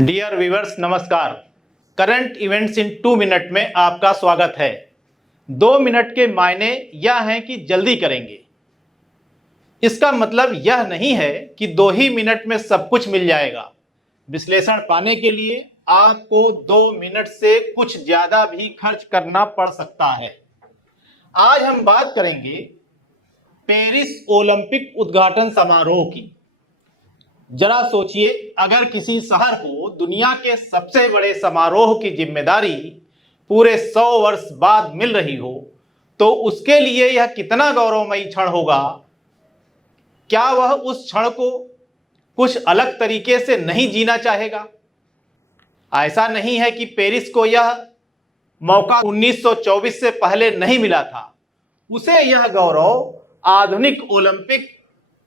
Dear viewers नमस्कार। Current events in 2 minute में आपका स्वागत है। 2 मिनट के मायने यह हैं कि जल्दी करेंगे। इसका मतलब यह नहीं है कि 2 ही मिनट में सब कुछ मिल जाएगा। विश्लेषण पाने के लिए आपको 2 मिनट से कुछ ज्यादा भी खर्च करना पड़ सकता है। आज हम बात करेंगे पेरिस ओलंपिक उद्घाटन समारोह की। जरा सोचिए, अगर किसी शहर को दुनिया के सबसे बड़े समारोह की जिम्मेदारी पूरे 100 वर्ष बाद मिल रही हो तो उसके लिए यह कितना गौरवमयी क्षण होगा। क्या वह उस क्षण को कुछ अलग तरीके से नहीं जीना चाहेगा? ऐसा नहीं है कि पेरिस को यह मौका 1924 से पहले नहीं मिला था। उसे यह गौरव आधुनिक ओलंपिक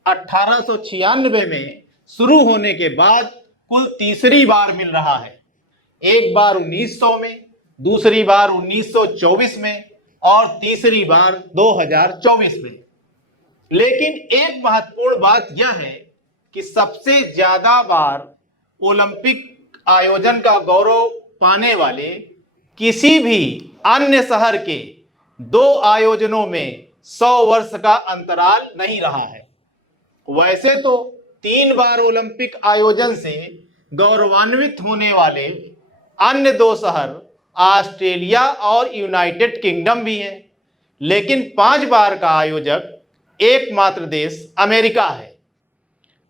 1896 में शुरू होने के बाद कुल तीसरी बार मिल रहा है। एक बार 1900 में, दूसरी बार 1924 में और तीसरी बार 2024 में। लेकिन एक महत्वपूर्ण बात यह है कि सबसे ज्यादा बार ओलंपिक आयोजन का गौरव पाने वाले किसी भी अन्य शहर के 2 आयोजनों में 100 वर्ष का अंतराल नहीं रहा है। वैसे तो 3 बार ओलंपिक आयोजन से गौरवान्वित होने वाले अन्य 2 शहर ऑस्ट्रेलिया और यूनाइटेड किंगडम भी हैं, लेकिन 5 बार का आयोजक एकमात्र देश अमेरिका है।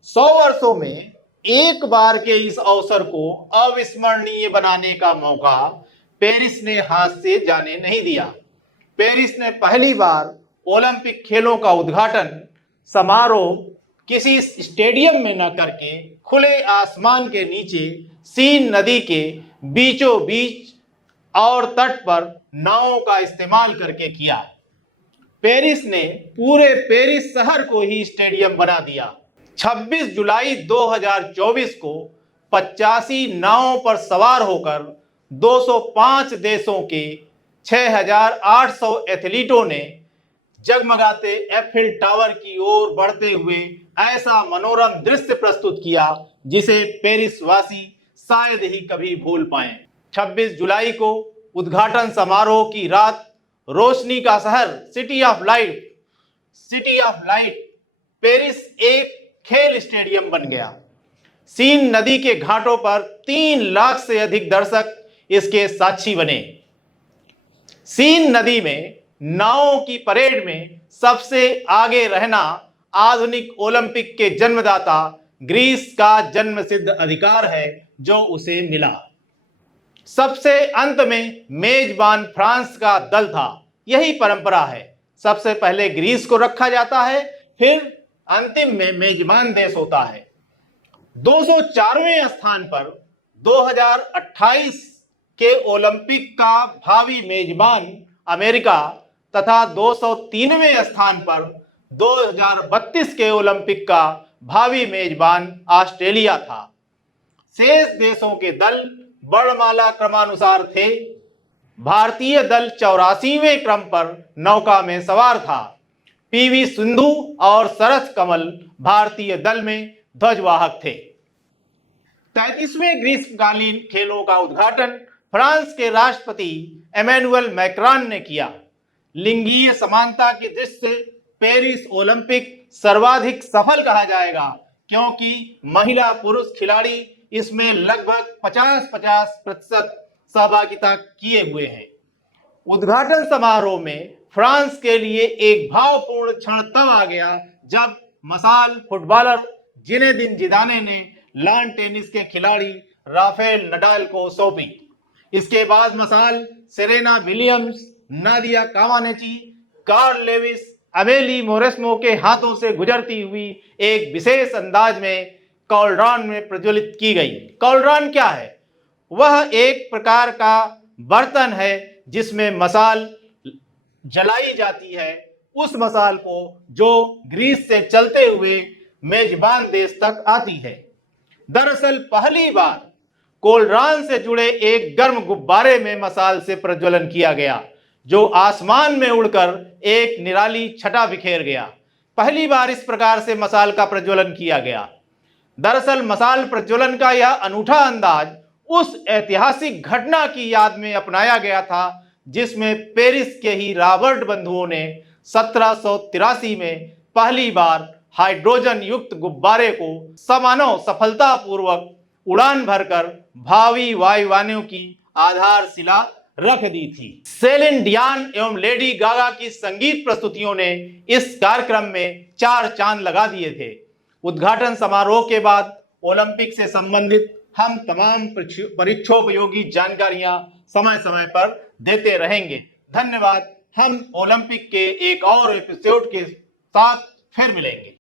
100 वर्षों में एक बार के इस अवसर को अविस्मरणीय बनाने का मौका पेरिस ने हाथ से जाने नहीं दिया। पेरिस ने पहली बार ओलंपिक खेलों का उद्घाटन समारोह किसी स्टेडियम में न करके खुले आसमान के नीचे सीन नदी के बीचों बीच और तट पर नावों का इस्तेमाल करके किया। पेरिस ने पूरे पेरिस शहर को ही स्टेडियम बना दिया। 26 जुलाई 2024 को 85 नावों पर सवार होकर 205 देशों के 6,800 एथलीटों ने जगमगाते एफिल टावर की ओर बढ़ते हुए ऐसा मनोरम दृश्य प्रस्तुत किया जिसे पेरिस वासी शायद ही कभी भूल पाएं। 26 जुलाई को उद्घाटन समारोह की रात रोशनी का शहर सिटी ऑफ लाइट पेरिस एक खेल स्टेडियम बन गया। सीन नदी के घाटों पर 3 लाख से अधिक दर्शक इसके साक्षी बने। सीन नदी में नावों की परेड में सबसे आगे रहना आधुनिक ओलंपिक के जन्मदाता ग्रीस का जन्मसिद्ध अधिकार है जो उसे मिला। सबसे अंत में मेजबान फ्रांस का दल था। यही परंपरा है, सबसे पहले ग्रीस को रखा जाता है, फिर अंतिम में मेजबान देश होता है। 204वें स्थान पर 2028 के ओलंपिक का भावी मेजबान अमेरिका तथा 203वें स्थान पर 2032 के ओलंपिक का भावी मेजबान ऑस्ट्रेलिया था। शेष देशों के दल वर्णमाला क्रमानुसार थे। भारतीय दल 84वें क्रम पर नौका में सवार था। पीवी सिंधु और सरस कमल भारतीय दल में ध्वजवाहक थे। 33वें ग्रीष्मकालीन खेलों का उद्घाटन फ्रांस के राष्ट्रपति एमेनुअल मैक्रान ने किया। लिंगीय समानता की दृष्टि से पेरिस ओलंपिक सर्वाधिक सफल कहा जाएगा क्योंकि महिला पुरुष खिलाड़ी इसमें लगभग 50-50% सहभागिता किए हुए हैं। उद्घाटन समारोह में फ्रांस के लिए एक भावपूर्ण क्षण तब आ गया जब मसाल फुटबॉलर जिनेदिन जिदाने ने लॉन टेनिस के खिलाड़ी राफेल नडाल को सौंपी। इसके बाद मसाल Serena Williams, Nadia Comaneci, Carl Lewis, Amelie Mauresmo के हाथों से गुजरती हुई एक विशेष अंदाज में कॉल्ड्रॉन में प्रज्वलित की गई। कॉल्ड्रॉन क्या है? वह एक प्रकार का बर्तन है जिसमें मसाल जलाई जाती है, उस मसाल को जो ग्रीस से चलते हुए मेजबान देश तक आती है। दरअसल पहली बार कोल्ड्रॉन से जुड़े एक गर्म गुब्बारे में मसाल से प्रज्वलन किया गया जो आसमान में उड़कर एक निराली छटा बिखेर गया। पहली बार इस प्रकार से मसाल का प्रज्वलन किया गया। दरअसल मशाल प्रज्वलन का यह अनूठा अंदाज उस ऐतिहासिक घटना की याद में अपनाया गया था जिसमें पेरिस के ही रॉबर्ट बंधुओं ने 1783 में पहली बार हाइड्रोजन युक्त गुब्बारे को समानव सफलतापूर्वक उड़ान भरकर भावी वायुयानों की आधारशिला रख दी थी। सेलिन डियान एवं लेडी गागा की संगीत प्रस्तुतियों ने इस कार्यक्रम में 4 चांद लगा दिए थे। उद्घाटन समारोह के बाद ओलंपिक से संबंधित हम तमाम परीक्षोपयोगी जानकारियां समय समय पर देते रहेंगे। धन्यवाद। हम ओलंपिक के एक और एपिसोड के साथ फिर मिलेंगे।